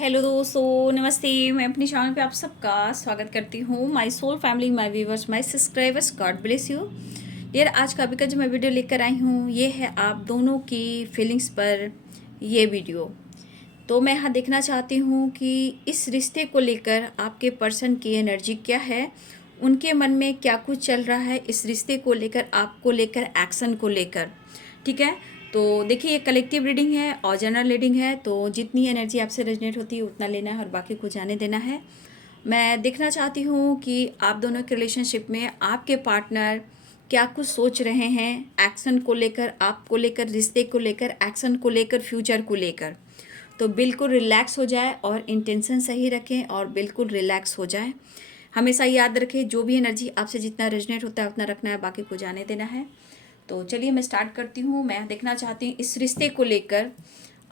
Hello दोस्तों, नमस्ते। मैं अपने चैनल पे आप सबका स्वागत करती हूँ। My soul family, my viewers, my subscribers, God bless you dear. आज का अभी का जो मैं वीडियो लेकर आई हूँ ये है आप दोनों की फीलिंग्स पर ये वीडियो। तो मैं यहाँ देखना चाहती हूँ कि इस रिश्ते को लेकर आपके पर्सन की एनर्जी क्या है, उनके मन में क्या कुछ चल रहा है इस रिश्ते को लेकर, आपको लेकर, एक्शन को लेकर। ठीक है, तो देखिए ये कलेक्टिव रीडिंग है और जनरल रीडिंग है, तो जितनी एनर्जी आपसे रेजोनेट होती है उतना लेना है और बाकी को जाने देना है। मैं देखना चाहती हूँ कि आप दोनों के रिलेशनशिप में आपके पार्टनर क्या कुछ सोच रहे हैं एक्शन को लेकर, आपको लेकर, रिश्ते को लेकर, एक्शन को लेकर, फ्यूचर को लेकर। तो बिल्कुल रिलैक्स हो जाए और इंटेंशन सही रखें और बिल्कुल रिलैक्स हो जाए। हमेशा याद रखें जो भी एनर्जी आपसे जितना रेजोनेट होता है उतना रखना है, बाकी को जाने देना है। तो चलिए मैं स्टार्ट करती हूँ। मैं देखना चाहती हूँ इस रिश्ते को लेकर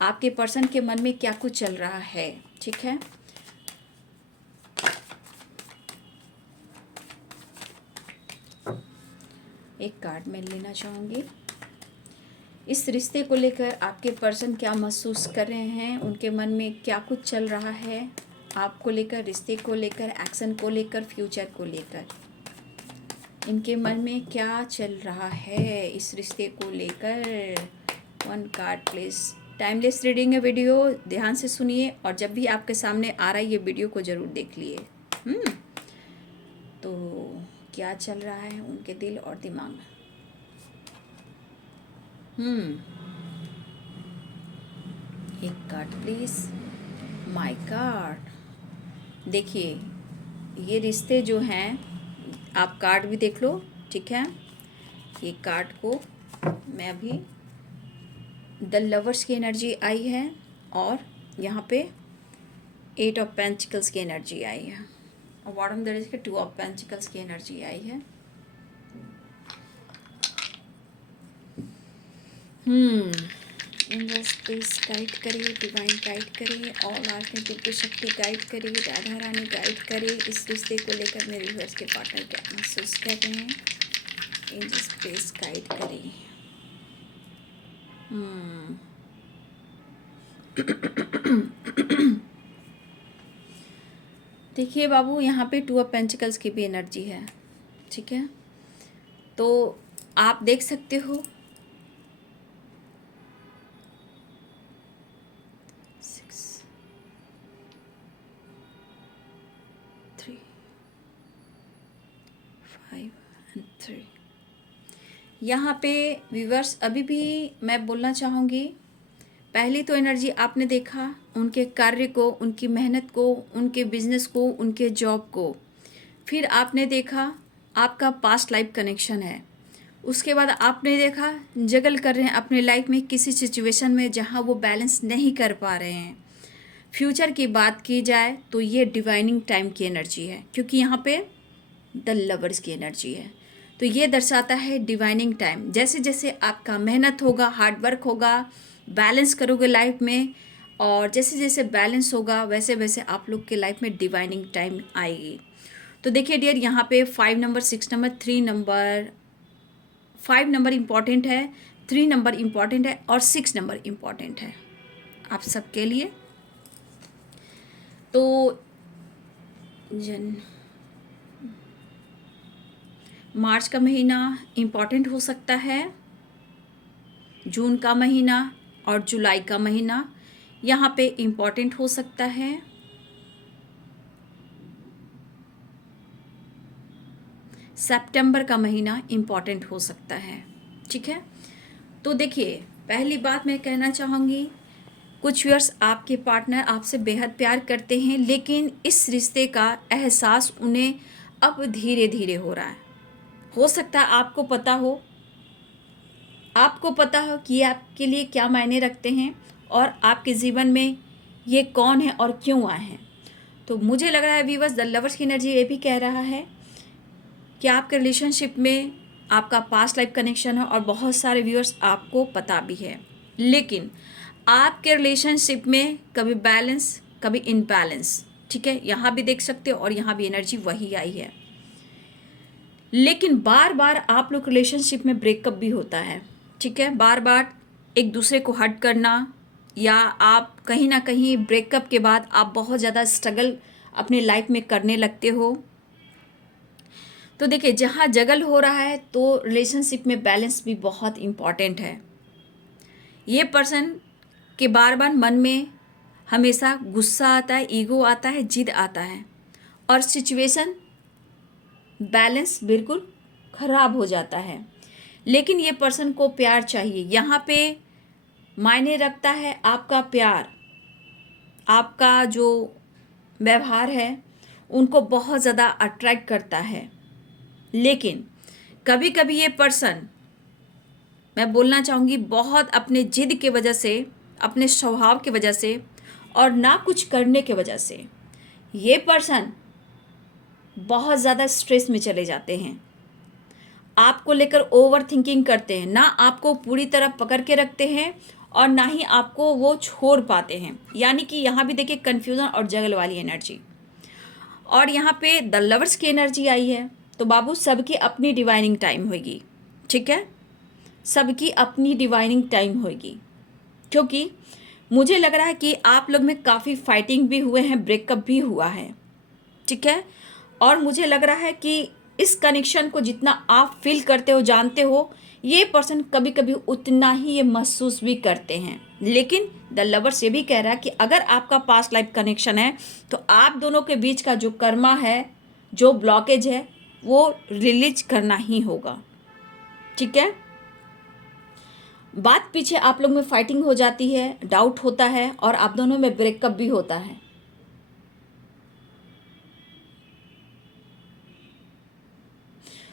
आपके पर्सन के मन में क्या कुछ चल रहा है। ठीक है, एक कार्ड मैं लेना चाहूँगी। इस रिश्ते को लेकर आपके पर्सन क्या महसूस कर रहे हैं, उनके मन में क्या कुछ चल रहा है आपको लेकर, रिश्ते को लेकर, एक्शन को लेकर, फ्यूचर को लेकर। इनके मन में क्या चल रहा है इस रिश्ते को लेकर। One card please. Timeless reading है वीडियो, ध्यान से सुनिए और जब भी आपके सामने आ रहा है ये वीडियो को ज़रूर देख लिए। तो क्या चल रहा है उनके दिल और दिमाग में। एक कार्ड प्लीज। My card. देखिए ये रिश्ते जो हैं, आप कार्ड भी देख लो। ठीक है, ये कार्ड को मैं अभी द लवर्स की एनर्जी आई है और यहाँ पे 8 ऑफ पेंटिकल्स की एनर्जी आई है और बॉटम दर इसके 2 ऑफ पेंटिकल्स की एनर्जी आई है। यूनिवर्स प्लीज गाइड करिए, डिवाइन गाइड करिए और आज में दिव्य शक्ति गाइड करिए, राधा रानी गाइड करिए। इस रिश्ते को लेकर मेरे व्यूअर्स के पार्टनर क्या महसूस कर रहे हैं, एंजल्स प्लीज गाइड करिए। देखिए बाबू, यहाँ पे 2 ऑफ पेंटिकल्स की भी एनर्जी है। ठीक है, तो आप देख सकते हो 6 3 5 and 3। यहाँ पे व्यूवर्स अभी भी मैं बोलना चाहूँगी, पहली तो एनर्जी आपने देखा उनके कार्य को, उनकी मेहनत को, उनके बिजनेस को, उनके जॉब को। फिर आपने देखा आपका पास्ट लाइफ कनेक्शन है। उसके बाद आपने देखा जगल कर रहे हैं अपने लाइफ में किसी सिचुएशन में जहां वो बैलेंस नहीं कर पा रहे हैं। फ्यूचर की बात की जाए तो ये डिवाइनिंग टाइम की एनर्जी है, क्योंकि यहाँ पे द लवर्स की एनर्जी है। तो ये दर्शाता है डिवाइनिंग टाइम। जैसे जैसे आपका मेहनत होगा, हार्डवर्क होगा, बैलेंस करोगे लाइफ में, और जैसे जैसे बैलेंस होगा वैसे वैसे आप लोग के लाइफ में डिवाइनिंग टाइम आएगी। तो देखिए डियर, यहाँ पे 5 number, 6 number, 3 number, 5 number important है, 3 नंबर इम्पॉर्टेंट है और 6 नंबर इम्पॉर्टेंट है आप सबके लिए। तो मार्च का महीना इम्पॉर्टेंट हो सकता है, जून का महीना और जुलाई का महीना यहाँ पे इम्पॉर्टेंट हो सकता है। सितंबर का महीना इम्पॉर्टेंट हो सकता है। ठीक है, तो देखिए पहली बात मैं कहना चाहूँगी, कुछ व्यूअर्स आपके पार्टनर आपसे बेहद प्यार करते हैं, लेकिन इस रिश्ते का एहसास उन्हें अब धीरे धीरे हो रहा है। हो सकता है आपको पता हो कि ये आपके लिए क्या मायने रखते हैं और आपके जीवन में ये कौन है और क्यों आए हैं। तो मुझे लग रहा है व्यूअर्स, द लवर्स की एनर्जी ये भी कह रहा है कि आपके रिलेशनशिप में आपका पास्ट लाइफ कनेक्शन है और बहुत सारे व्यूअर्स आपको पता भी है, लेकिन आपके रिलेशनशिप में कभी बैलेंस कभी इनबैलेंस। ठीक है, यहाँ भी देख सकते हो और यहाँ भी एनर्जी वही आई है। लेकिन बार बार आप लोग रिलेशनशिप में ब्रेकअप भी होता है। ठीक है, बार बार एक दूसरे को हर्ट करना, या आप कहीं ना कहीं ब्रेकअप के बाद आप बहुत ज़्यादा स्ट्रगल अपनी लाइफ में करने लगते हो। तो देखिए, जहाँ जगल हो रहा है तो रिलेशनशिप में बैलेंस भी बहुत इम्पॉर्टेंट है। ये पर्सन के बार बार मन में हमेशा गुस्सा आता है, ईगो आता है, जिद आता है और सिचुएशन बैलेंस बिल्कुल ख़राब हो जाता है। लेकिन ये पर्सन को प्यार चाहिए। यहाँ पे मायने रखता है आपका प्यार, आपका जो व्यवहार है उनको बहुत ज़्यादा अट्रैक्ट करता है। लेकिन कभी कभी ये पर्सन, मैं बोलना चाहूँगी, बहुत अपने जिद के वजह से, अपने स्वभाव की वजह से और ना कुछ करने के वजह से ये पर्सन बहुत ज़्यादा स्ट्रेस में चले जाते हैं। आपको लेकर ओवर थिंकिंग करते हैं, ना आपको पूरी तरह पकड़ के रखते हैं और ना ही आपको वो छोड़ पाते हैं। यानी कि यहाँ भी देखिए कन्फ्यूज़न और जगल वाली एनर्जी, और यहाँ पे द लवर्स की एनर्जी आई है। तो बाबू, सबकी अपनी डिवाइनिंग टाइम होगी, ठीक है, सबकी अपनी डिवाइनिंग टाइम होगी। क्योंकि मुझे लग रहा है कि आप लोग में काफ़ी फाइटिंग भी हुए हैं, ब्रेकअप भी हुआ है, ठीक है। और मुझे लग रहा है कि इस कनेक्शन को जितना आप फील करते हो, जानते हो, ये पर्सन कभी कभी उतना ही ये महसूस भी करते हैं। लेकिन द लवर्स ये भी कह रहा है कि अगर आपका पास्ट लाइफ कनेक्शन है तो आप दोनों के बीच का जो कर्मा है, जो ब्लॉकेज है, वो रिलीज करना ही होगा, ठीक है। बात पीछे आप लोग में फाइटिंग हो जाती है, डाउट होता है और आप दोनों में ब्रेकअप भी होता है।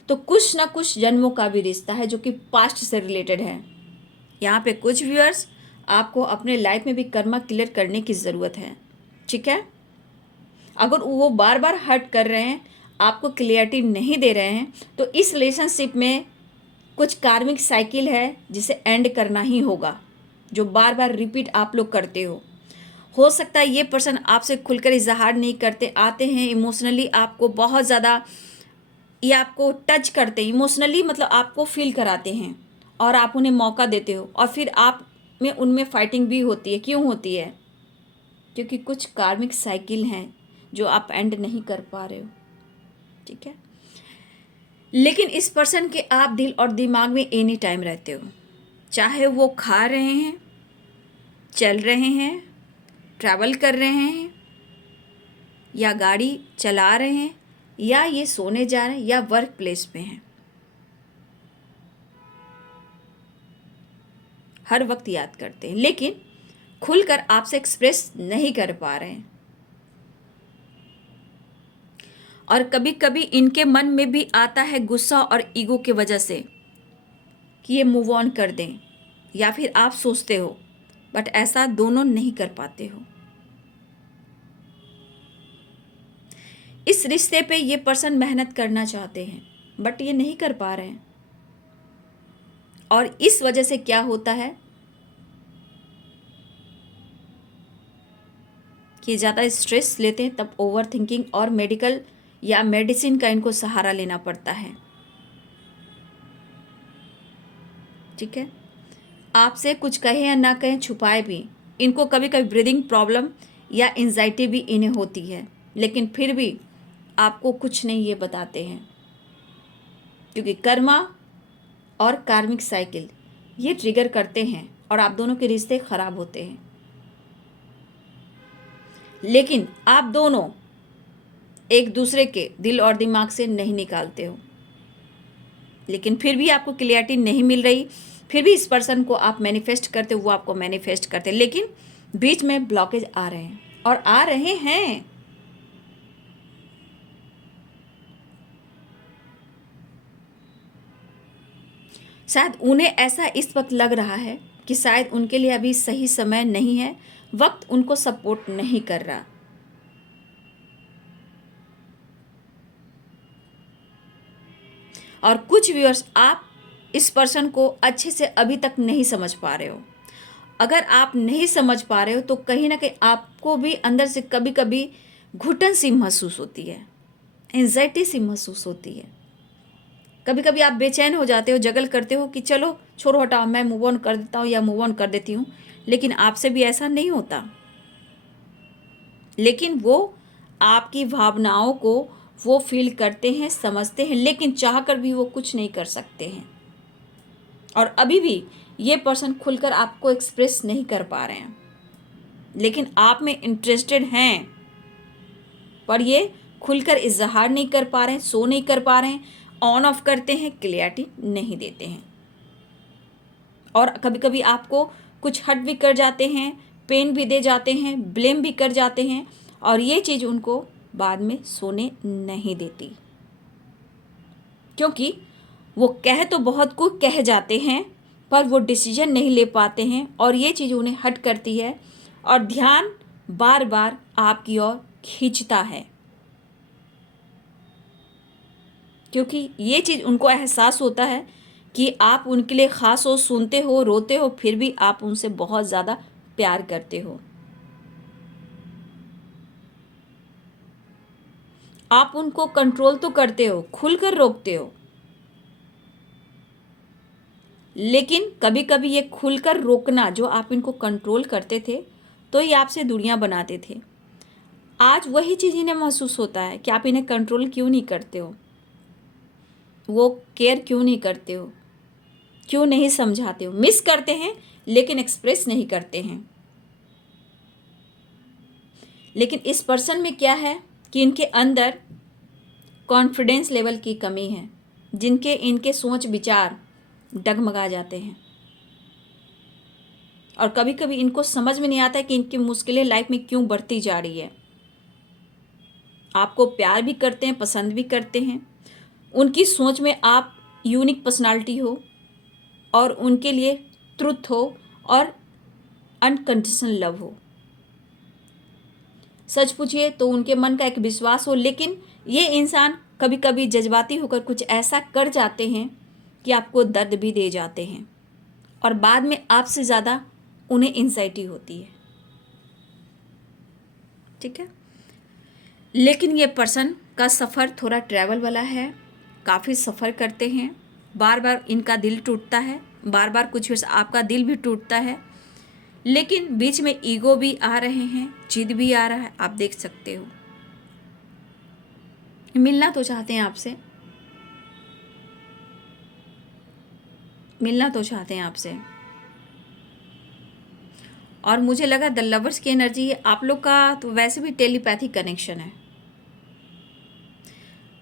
तो कुछ ना कुछ जन्मों का भी रिश्ता है जो कि पास्ट से रिलेटेड है। यहाँ पे कुछ व्यूअर्स, आपको अपने लाइफ में भी कर्मा क्लियर करने की ज़रूरत है, ठीक है। अगर वो बार बार हर्ट कर रहे हैं, आपको क्लियरिटी नहीं दे रहे हैं, तो इस रिलेशनशिप में कुछ कार्मिक साइकिल है जिसे एंड करना ही होगा, जो बार बार रिपीट आप लोग करते हो सकता है ये पर्सन आपसे खुलकर इजहार नहीं करते, आते हैं इमोशनली आपको बहुत ज़्यादा, ये आपको टच करते हैं इमोशनली, मतलब आपको फील कराते हैं और आप उन्हें मौका देते हो और फिर आप में उनमें फाइटिंग भी होती है। क्यों होती है? क्योंकि कुछ कार्मिक साइकिल हैं जो आप एंड नहीं कर पा रहे हो, ठीक है। लेकिन इस पर्सन के आप दिल और दिमाग में एनी टाइम रहते हो, चाहे वो खा रहे हैं, चल रहे हैं, ट्रैवल कर रहे हैं, या गाड़ी चला रहे हैं, या ये सोने जा रहे हैं, या वर्क प्लेस पे हैं, हर वक्त याद करते हैं लेकिन खुलकर आपसे एक्सप्रेस नहीं कर पा रहे हैं। और कभी कभी इनके मन में भी आता है गुस्सा और ईगो की वजह से कि ये मूव ऑन कर दें, या फिर आप सोचते हो, बट ऐसा दोनों नहीं कर पाते हो। इस रिश्ते पे ये पर्सन मेहनत करना चाहते हैं बट ये नहीं कर पा रहे हैं, और इस वजह से क्या होता है कि ज़्यादा स्ट्रेस लेते हैं, तब ओवर थिंकिंग और मेडिकल या मेडिसिन का इनको सहारा लेना पड़ता है, ठीक है। आपसे कुछ कहें या ना कहें, छुपाए भी, इनको कभी कभी ब्रीदिंग प्रॉब्लम या एंजाइटी भी इन्हें होती है, लेकिन फिर भी आपको कुछ नहीं ये बताते हैं, क्योंकि कर्मा और कार्मिक साइकिल ये ट्रिगर करते हैं और आप दोनों के रिश्ते खराब होते हैं। लेकिन आप दोनों एक दूसरे के दिल और दिमाग से नहीं निकालते हो, लेकिन फिर भी आपको क्लियरिटी नहीं मिल रही, फिर भी इस पर्सन को आप मैनिफेस्ट करते हो, वो आपको मैनिफेस्ट करते हैं, लेकिन बीच में ब्लॉकेज आ रहे हैं और आ रहे हैं। शायद उन्हें ऐसा इस वक्त लग रहा है कि शायद उनके लिए अभी सही समय नहीं है, वक्त उनको सपोर्ट नहीं कर रहा। और कुछ व्यूअर्स, आप इस पर्सन को अच्छे से अभी तक नहीं समझ पा रहे हो। अगर आप नहीं समझ पा रहे हो तो कहीं ना कहीं आपको भी अंदर से कभी कभी घुटन सी महसूस होती है, एंजाइटी सी महसूस होती है। कभी कभी आप बेचैन हो जाते हो, जगल करते हो कि चलो छोड़ो हटाओ, मैं मूव ऑन कर देता हूँ या मूव ऑन कर देती हूँ, लेकिन आपसे भी ऐसा नहीं होता। लेकिन वो आपकी भावनाओं को वो फील करते हैं, समझते हैं, लेकिन चाहकर भी वो कुछ नहीं कर सकते हैं। और अभी भी ये पर्सन खुलकर आपको एक्सप्रेस नहीं कर पा रहे हैं, लेकिन आप में इंटरेस्टेड हैं, पर ये खुलकर इजहार नहीं कर पा रहे हैं, शो नहीं कर पा रहे हैं, ऑन ऑफ करते हैं, क्लियरिटी नहीं देते हैं। और कभी कभी आपको कुछ हर्ट भी कर जाते हैं, पेन भी दे जाते हैं, ब्लेम भी कर जाते हैं, और ये चीज़ उनको बाद में सोने नहीं देती, क्योंकि वो कह तो बहुत कुछ कह जाते हैं पर वो डिसीजन नहीं ले पाते हैं, और ये चीज़ उन्हें हर्ट करती है और ध्यान बार बार आपकी ओर खींचता है, क्योंकि ये चीज़ उनको एहसास होता है कि आप उनके लिए ख़ास हो, सुनते हो, रोते हो, फिर भी आप उनसे बहुत ज़्यादा प्यार करते हो। आप उनको कंट्रोल तो करते हो, खुलकर रोकते हो, लेकिन कभी कभी ये खुलकर रोकना जो आप इनको कंट्रोल करते थे तो ये आपसे दूरियां बनाते थे, आज वही चीज़ इन्हें महसूस होता है कि आप इन्हें कंट्रोल क्यों नहीं करते हो, वो केयर क्यों नहीं करते हो, क्यों नहीं समझाते हो। मिस करते हैं लेकिन एक्सप्रेस नहीं करते हैं। लेकिन इस पर्सन में क्या है कि इनके अंदर कॉन्फिडेंस लेवल की कमी है, जिनके इनके सोच विचार डगमगा जाते हैं, और कभी कभी इनको समझ में नहीं आता है कि इनकी मुश्किलें लाइफ में क्यों बढ़ती जा रही है। आपको प्यार भी करते हैं, पसंद भी करते हैं, उनकी सोच में आप यूनिक पर्सनालिटी हो और उनके लिए ट्रुथ हो और अनकंडीशनल लव हो। सच पूछिए तो उनके मन का एक विश्वास हो, लेकिन ये इंसान कभी कभी जज्बाती होकर कुछ ऐसा कर जाते हैं कि आपको दर्द भी दे जाते हैं, और बाद में आपसे ज़्यादा उन्हें एंजाइटी होती है। ठीक है, लेकिन ये पर्सन का सफ़र थोड़ा ट्रैवल वाला है, काफ़ी सफ़र करते हैं, बार बार इनका दिल टूटता है, बार बार कुछ आपका दिल भी टूटता है, लेकिन बीच में ईगो भी आ रहे हैं, जिद भी आ रहा है, आप देख सकते हो। मिलना तो चाहते हैं आपसे, मिलना तो चाहते हैं आपसे, और मुझे लगा द लवर्स की एनर्जी आप लोग का तो वैसे भी टेलीपैथी कनेक्शन है।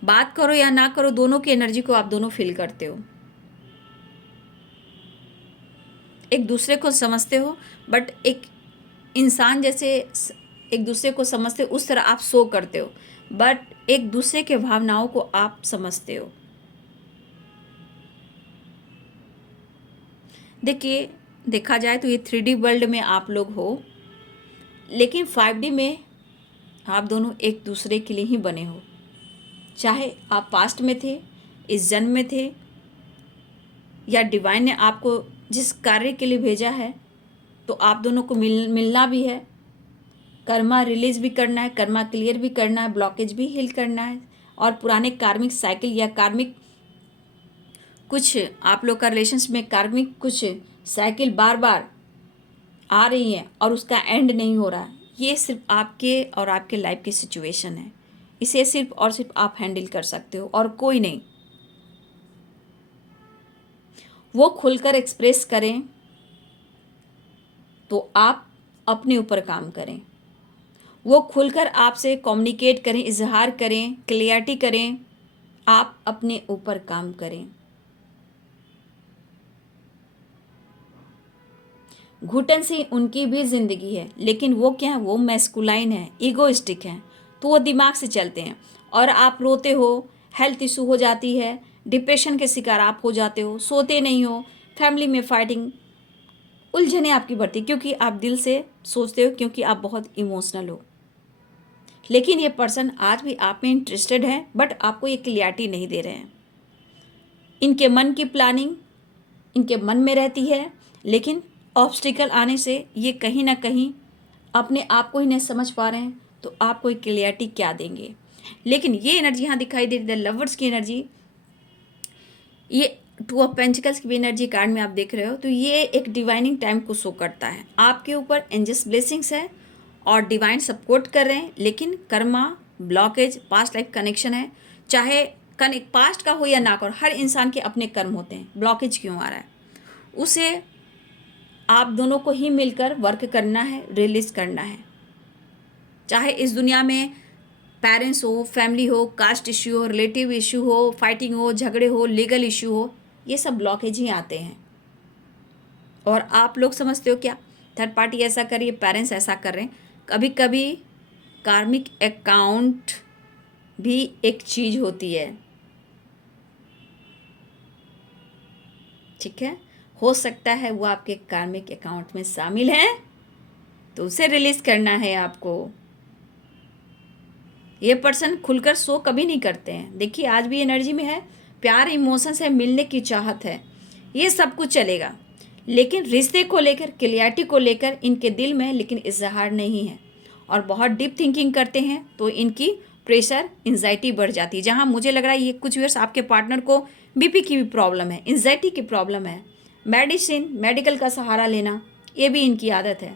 बात करो या ना करो, दोनों की एनर्जी को आप दोनों फील करते हो, एक दूसरे को समझते हो, बट एक इंसान जैसे एक दूसरे को समझते हो उस तरह आप शो करते हो, बट एक दूसरे के भावनाओं को आप समझते हो। देखिए, देखा जाए तो ये 3D वर्ल्ड में आप लोग हो, लेकिन 5D में आप दोनों एक दूसरे के लिए ही बने हो। चाहे आप पास्ट में थे, इस जन्म में थे, या डिवाइन ने आपको जिस कार्य के लिए भेजा है तो आप दोनों को मिलना भी है, कर्मा रिलीज भी करना है, कर्मा क्लियर भी करना है, ब्लॉकेज भी हील करना है, और पुराने कार्मिक साइकिल या कार्मिक कुछ आप लोग का रिलेशंस में कार्मिक कुछ साइकिल बार बार आ रही है और उसका एंड नहीं हो रहा, ये सिर्फ आपके और आपके लाइफ की सिचुएशन है। इसे सिर्फ और सिर्फ आप हैंडल कर सकते हो और कोई नहीं। वो खुलकर एक्सप्रेस करें तो आप अपने ऊपर काम करें, वो खुलकर आपसे कम्युनिकेट करें, इजहार करें, क्लियरिटी करें, आप अपने ऊपर काम करें। घुटन से उनकी भी ज़िंदगी है, लेकिन वो क्या है, वो मैस्कुलाइन है, ईगोइस्टिक है, तो वो दिमाग से चलते हैं, और आप रोते हो, हेल्थ इशू हो जाती है, डिप्रेशन के शिकार आप हो जाते हो, सोते नहीं हो, फैमिली में फाइटिंग, उलझने आपकी बढ़ती, क्योंकि आप दिल से सोचते हो, क्योंकि आप बहुत इमोशनल हो। लेकिन ये पर्सन आज भी आप में इंटरेस्टेड है, बट आपको ये क्लियरिटी नहीं दे रहे हैं। इनके मन की प्लानिंग इनके मन में रहती है, लेकिन ऑब्स्टिकल आने से ये कहीं ना कहीं अपने आप को ही नहीं समझ पा रहे हैं, तो आपको एक क्लियरिटी क्या देंगे। लेकिन ये एनर्जी यहाँ दिखाई दे रही है, लवर्स की एनर्जी, ये टू ऑफ पेंटिकल्स की भी एनर्जी कार्ड में आप देख रहे हो, तो ये एक डिवाइनिंग टाइम को शो करता है। आपके ऊपर एंजल्स ब्लेसिंग्स है और डिवाइन सपोर्ट कर रहे हैं, लेकिन Karma, blockage, past life connection है। चाहे कनेक्ट पास्ट का हो या ना का हो, हर इंसान के अपने कर्म होते हैं। ब्लॉकेज क्यों आ रहा है, उसे आप दोनों को ही मिलकर वर्क करना है, रिलीज करना है। चाहे इस दुनिया में पेरेंट्स हो, फैमिली हो, कास्ट इश्यू हो, रिलेटिव इश्यू हो, फाइटिंग हो, झगड़े हो, लीगल इश्यू हो, ये सब ब्लॉकेज ही आते हैं। और आप लोग समझते हो क्या, थर्ड पार्टी ऐसा कर रही है, पेरेंट्स ऐसा कर रहे हैं। कभी कभी कार्मिक अकाउंट भी एक चीज़ होती है, ठीक है। हो सकता है वो आपके कार्मिक अकाउंट में शामिल है, तो उसे रिलीज करना है आपको। ये पर्सन खुलकर शो कभी नहीं करते हैं। देखिए आज भी एनर्जी में है, प्यार, इमोशंस है, मिलने की चाहत है, ये सब कुछ चलेगा, लेकिन रिश्ते को लेकर, क्लियरिटी को लेकर इनके दिल में लेकिन इजहार नहीं है। और बहुत डीप थिंकिंग करते हैं, तो इनकी प्रेशर, एंजाइटी बढ़ जाती है। जहाँ मुझे लग रहा है ये कुछ व्यूअर्स आपके पार्टनर को बीपी की भी प्रॉब्लम है, एंजाइटी की प्रॉब्लम है, मेडिसिन, मेडिकल का सहारा लेना, ये भी इनकी आदत है,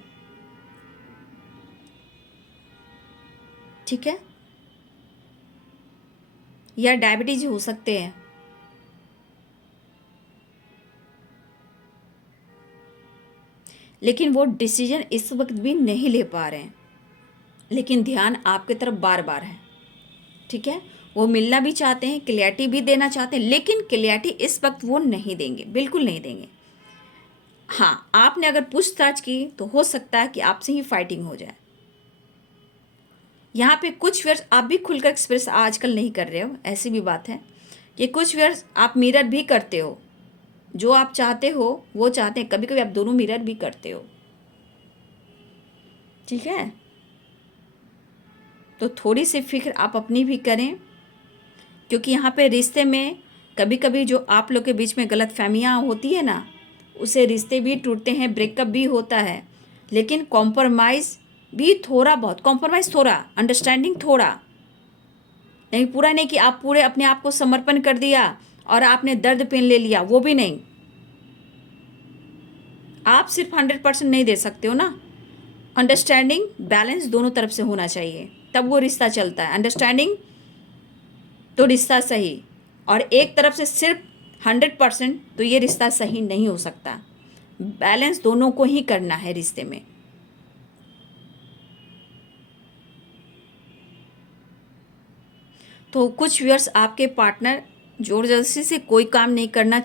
ठीक है। या डायबिटीज हो सकते हैं। लेकिन वो डिसीजन इस वक्त भी नहीं ले पा रहे हैं, लेकिन ध्यान आपके तरफ बार बार है, ठीक है। वो मिलना भी चाहते हैं, क्लियरिटी भी देना चाहते हैं, लेकिन क्लियरिटी इस वक्त वो नहीं देंगे, बिल्कुल नहीं देंगे। हाँ, आपने अगर पूछताछ की तो हो सकता है कि आपसे ही फाइटिंग हो जाए। यहाँ पे कुछ वर्ड्स आप भी खुलकर एक्सप्रेस आजकल नहीं कर रहे हो, ऐसी भी बात है कि कुछ वर्ड्स आप मिरर भी करते हो, जो आप चाहते हो वो चाहते हैं, कभी कभी आप दोनों मिरर भी करते हो, ठीक है। तो थोड़ी सी फिक्र आप अपनी भी करें, क्योंकि यहाँ पे रिश्ते में कभी कभी जो आप लोग के बीच में गलत फहमियाँ होती है ना, उससे रिश्ते भी टूटते हैं, ब्रेकअप भी होता है। लेकिन कॉम्प्रोमाइज़ भी थोड़ा बहुत, कॉम्प्रोमाइज़ थोड़ा, अंडरस्टैंडिंग थोड़ा, नहीं पूरा नहीं कि आप पूरे अपने आप को समर्पण कर दिया और आपने दर्द पेन ले लिया, वो भी नहीं। आप सिर्फ 100% नहीं दे सकते हो ना। अंडरस्टैंडिंग, बैलेंस दोनों तरफ से होना चाहिए, तब वो रिश्ता चलता है। अंडरस्टैंडिंग तो रिश्ता सही, और एक तरफ से सिर्फ 100% तो ये रिश्ता सही नहीं हो सकता। बैलेंस दोनों को ही करना है रिश्ते में। तो कुछ व्यूअर्स आपके पार्टनर जोर जबरदस्ती से कोई काम नहीं करना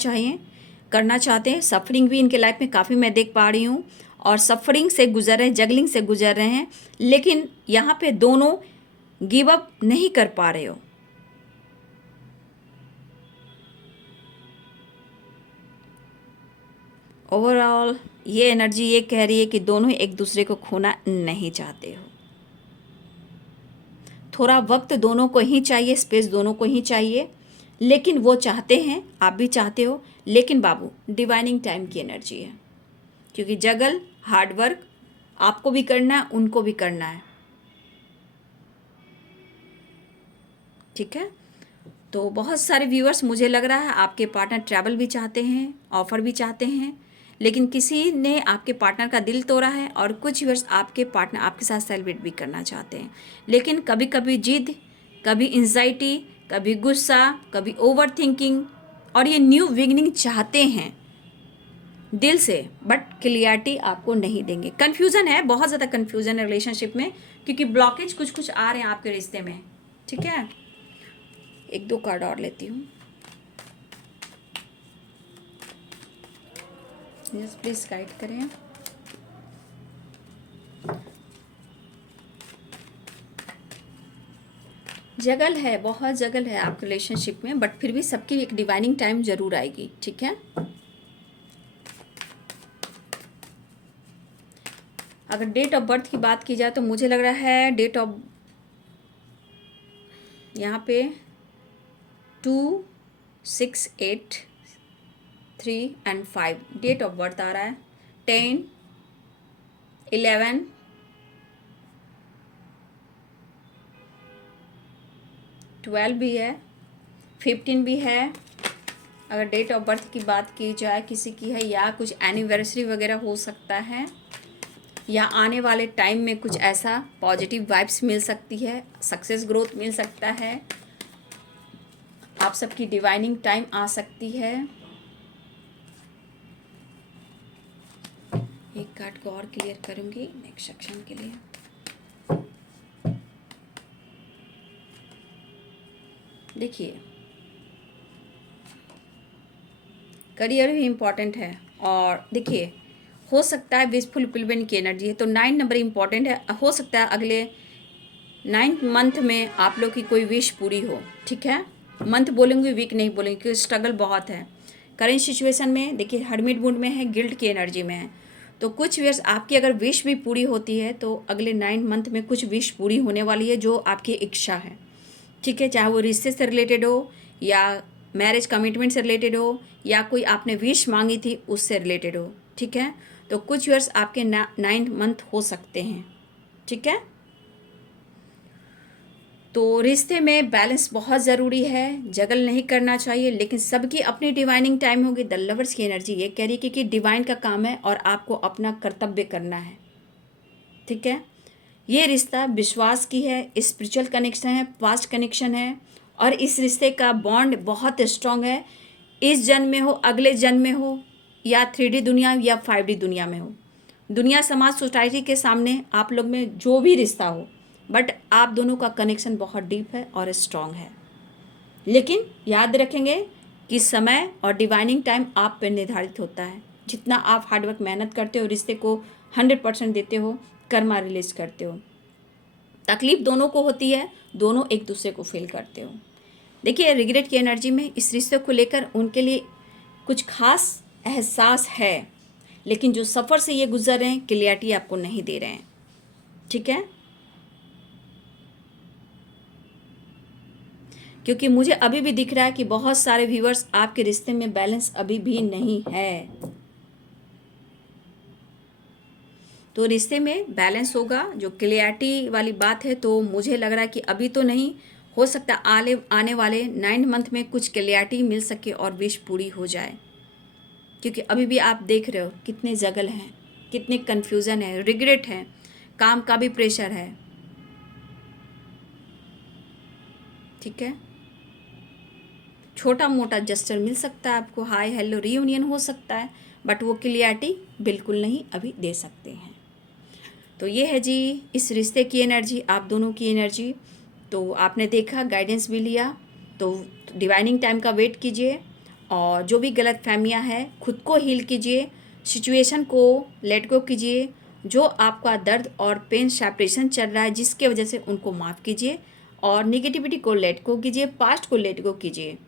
चाहते हैं। सफरिंग भी इनके लाइफ में काफ़ी मैं देख पा रही हूँ, और सफरिंग से गुजर रहे हैं, जगलिंग से गुजर रहे हैं, लेकिन यहाँ पे दोनों गिव अप नहीं कर पा रहे हो। ओवरऑल ये एनर्जी ये कह रही है कि दोनों एक दूसरे को खोना नहीं चाहते हो। थोड़ा वक्त दोनों को ही चाहिए, स्पेस दोनों को ही चाहिए, लेकिन वो चाहते हैं, आप भी चाहते हो। लेकिन बाबू डिवाइनिंग टाइम की एनर्जी है, क्योंकि जगल, हार्डवर्क आपको भी करना है, उनको भी करना है, ठीक है। तो बहुत सारे व्यूअर्स, मुझे लग रहा है आपके पार्टनर ट्रैवल भी चाहते हैं, ऑफ़र भी चाहते हैं, लेकिन किसी ने आपके पार्टनर का दिल तोड़ा है। और कुछ व्यूअर्स आपके पार्टनर आपके साथ सेलिब्रेट भी करना चाहते हैं, लेकिन कभी कभी जिद, कभी एंजाइटी, कभी गुस्सा, कभी ओवर थिंकिंग, और ये न्यू बिगिनिंग चाहते हैं दिल से, बट क्लियरिटी आपको नहीं देंगे। कन्फ्यूज़न है, बहुत ज़्यादा कन्फ्यूज़न है रिलेशनशिप में, क्योंकि ब्लॉकेज कुछ कुछ आ रहे हैं आपके रिश्ते में, ठीक है। एक दो कार्ड और लेती हूँ, यस प्लीज़ गाइड करें। जगल है, बहुत जगल है आपके रिलेशनशिप में, बट फिर भी सबकी एक डिवाइनिंग टाइम ज़रूर आएगी, ठीक है। अगर डेट ऑफ बर्थ की बात की जाए तो मुझे लग रहा है डेट ऑफ यहाँ पे 2, 6, 8, 3 और 5 डेट ऑफ बर्थ आ रहा है। 10, 11, 12 भी है, 15 भी है, अगर डेट ऑफ बर्थ की बात की जाए किसी की है, या कुछ एनिवर्सरी वगैरह हो सकता है, या आने वाले टाइम में कुछ ऐसा पॉजिटिव वाइब्स मिल सकती है, सक्सेस ग्रोथ मिल सकता है, आप सबकी डिवाइनिंग टाइम आ सकती है। एक कार्ड को और क्लियर करूंगी नेक्स्ट सेक्शन के लिए। देखिए, करियर भी इम्पॉर्टेंट है, और देखिए हो सकता है विश फुलफिलमेंट की एनर्जी है, तो 9 नंबर इम्पॉर्टेंट है। हो सकता है अगले 9 मंथ में आप लोग की कोई विश पूरी हो, ठीक है। मंथ बोलेंगे, वीक नहीं बोलेंगे, क्योंकि स्ट्रगल बहुत है करेंट सिचुएशन में। देखिए हर्मिट मूड में है, गिल्ट की एनर्जी में है, तो कुछ विश आपकी अगर विश भी पूरी होती है तो अगले 9 मंथ में कुछ विश पूरी होने वाली है जो आपकी इच्छा है, ठीक है। चाहे वो रिश्ते से रिलेटेड हो, या मैरिज कमिटमेंट से रिलेटेड हो, या कोई आपने विश मांगी थी उससे रिलेटेड हो, ठीक है। तो कुछ वर्ष आपके 9 मंथ हो सकते हैं, ठीक है। तो रिश्ते में बैलेंस बहुत ज़रूरी है, जगल नहीं करना चाहिए, लेकिन सबकी अपनी डिवाइनिंग टाइम होगी। द लवर्स की एनर्जी ये कह रही है कि डिवाइन का काम है और आपको अपना कर्तव्य करना है, ठीक है। ये रिश्ता विश्वास की है, स्पिरिचुअल कनेक्शन है, पास्ट कनेक्शन है, और इस रिश्ते का बॉन्ड बहुत स्ट्रांग है। इस जन्म में हो, अगले जन्म में हो, या 3D दुनिया या 5D दुनिया में हो, दुनिया समाज सोसाइटी के सामने आप लोग में जो भी रिश्ता हो, बट आप दोनों का कनेक्शन बहुत डीप है और स्ट्रांग है। लेकिन याद रखेंगे कि समय और डिवाइनिंग टाइम आप पर निर्धारित होता है। जितना आप हार्डवर्क मेहनत करते हो, रिश्ते को 100% देते हो, कर्मा रिलीज करते हो। तकलीफ दोनों को होती है, दोनों एक दूसरे को फील करते हो। देखिए रिग्रेट की एनर्जी में इस रिश्ते को लेकर उनके लिए कुछ खास एहसास है, लेकिन जो सफ़र से ये गुजर रहे हैं क्लियरिटी आपको नहीं दे रहे हैं, ठीक है। क्योंकि मुझे अभी भी दिख रहा है कि बहुत सारे व्यूअर्स आपके रिश्ते में बैलेंस अभी भी नहीं है। तो रिश्ते में बैलेंस होगा, जो क्लियरिटी वाली बात है, तो मुझे लग रहा है कि अभी तो नहीं, हो सकता है आने वाले 9 मंथ में कुछ क्लियरिटी मिल सके और विश पूरी हो जाए। क्योंकि अभी भी आप देख रहे हो कितने जगल हैं, कितने कन्फ्यूज़न है, रिग्रेट है, काम का भी प्रेशर है, ठीक है। छोटा मोटा जस्चर मिल सकता है आपको, हाय हेलो रीयूनियन हो सकता है, बट वो क्लियरिटी बिल्कुल नहीं अभी दे सकते हैं। तो ये है जी इस रिश्ते की एनर्जी, आप दोनों की एनर्जी। तो आपने देखा, गाइडेंस भी लिया, तो डिवाइनिंग टाइम का वेट कीजिए, और जो भी गलत फहमियाँ हैं खुद को हील कीजिए, सिचुएशन को लेट गो कीजिए, जो आपका दर्द और पेन सेपरेशन चल रहा है जिसके वजह से उनको माफ़ कीजिए, और निगेटिविटी को लेट गो कीजिए, पास्ट को लेट गो कीजिए,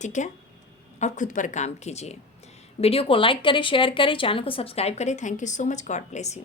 ठीक है, और खुद पर काम कीजिए। वीडियो को लाइक करें, शेयर करें, चैनल को सब्सक्राइब करें। Thank you so much, God bless you.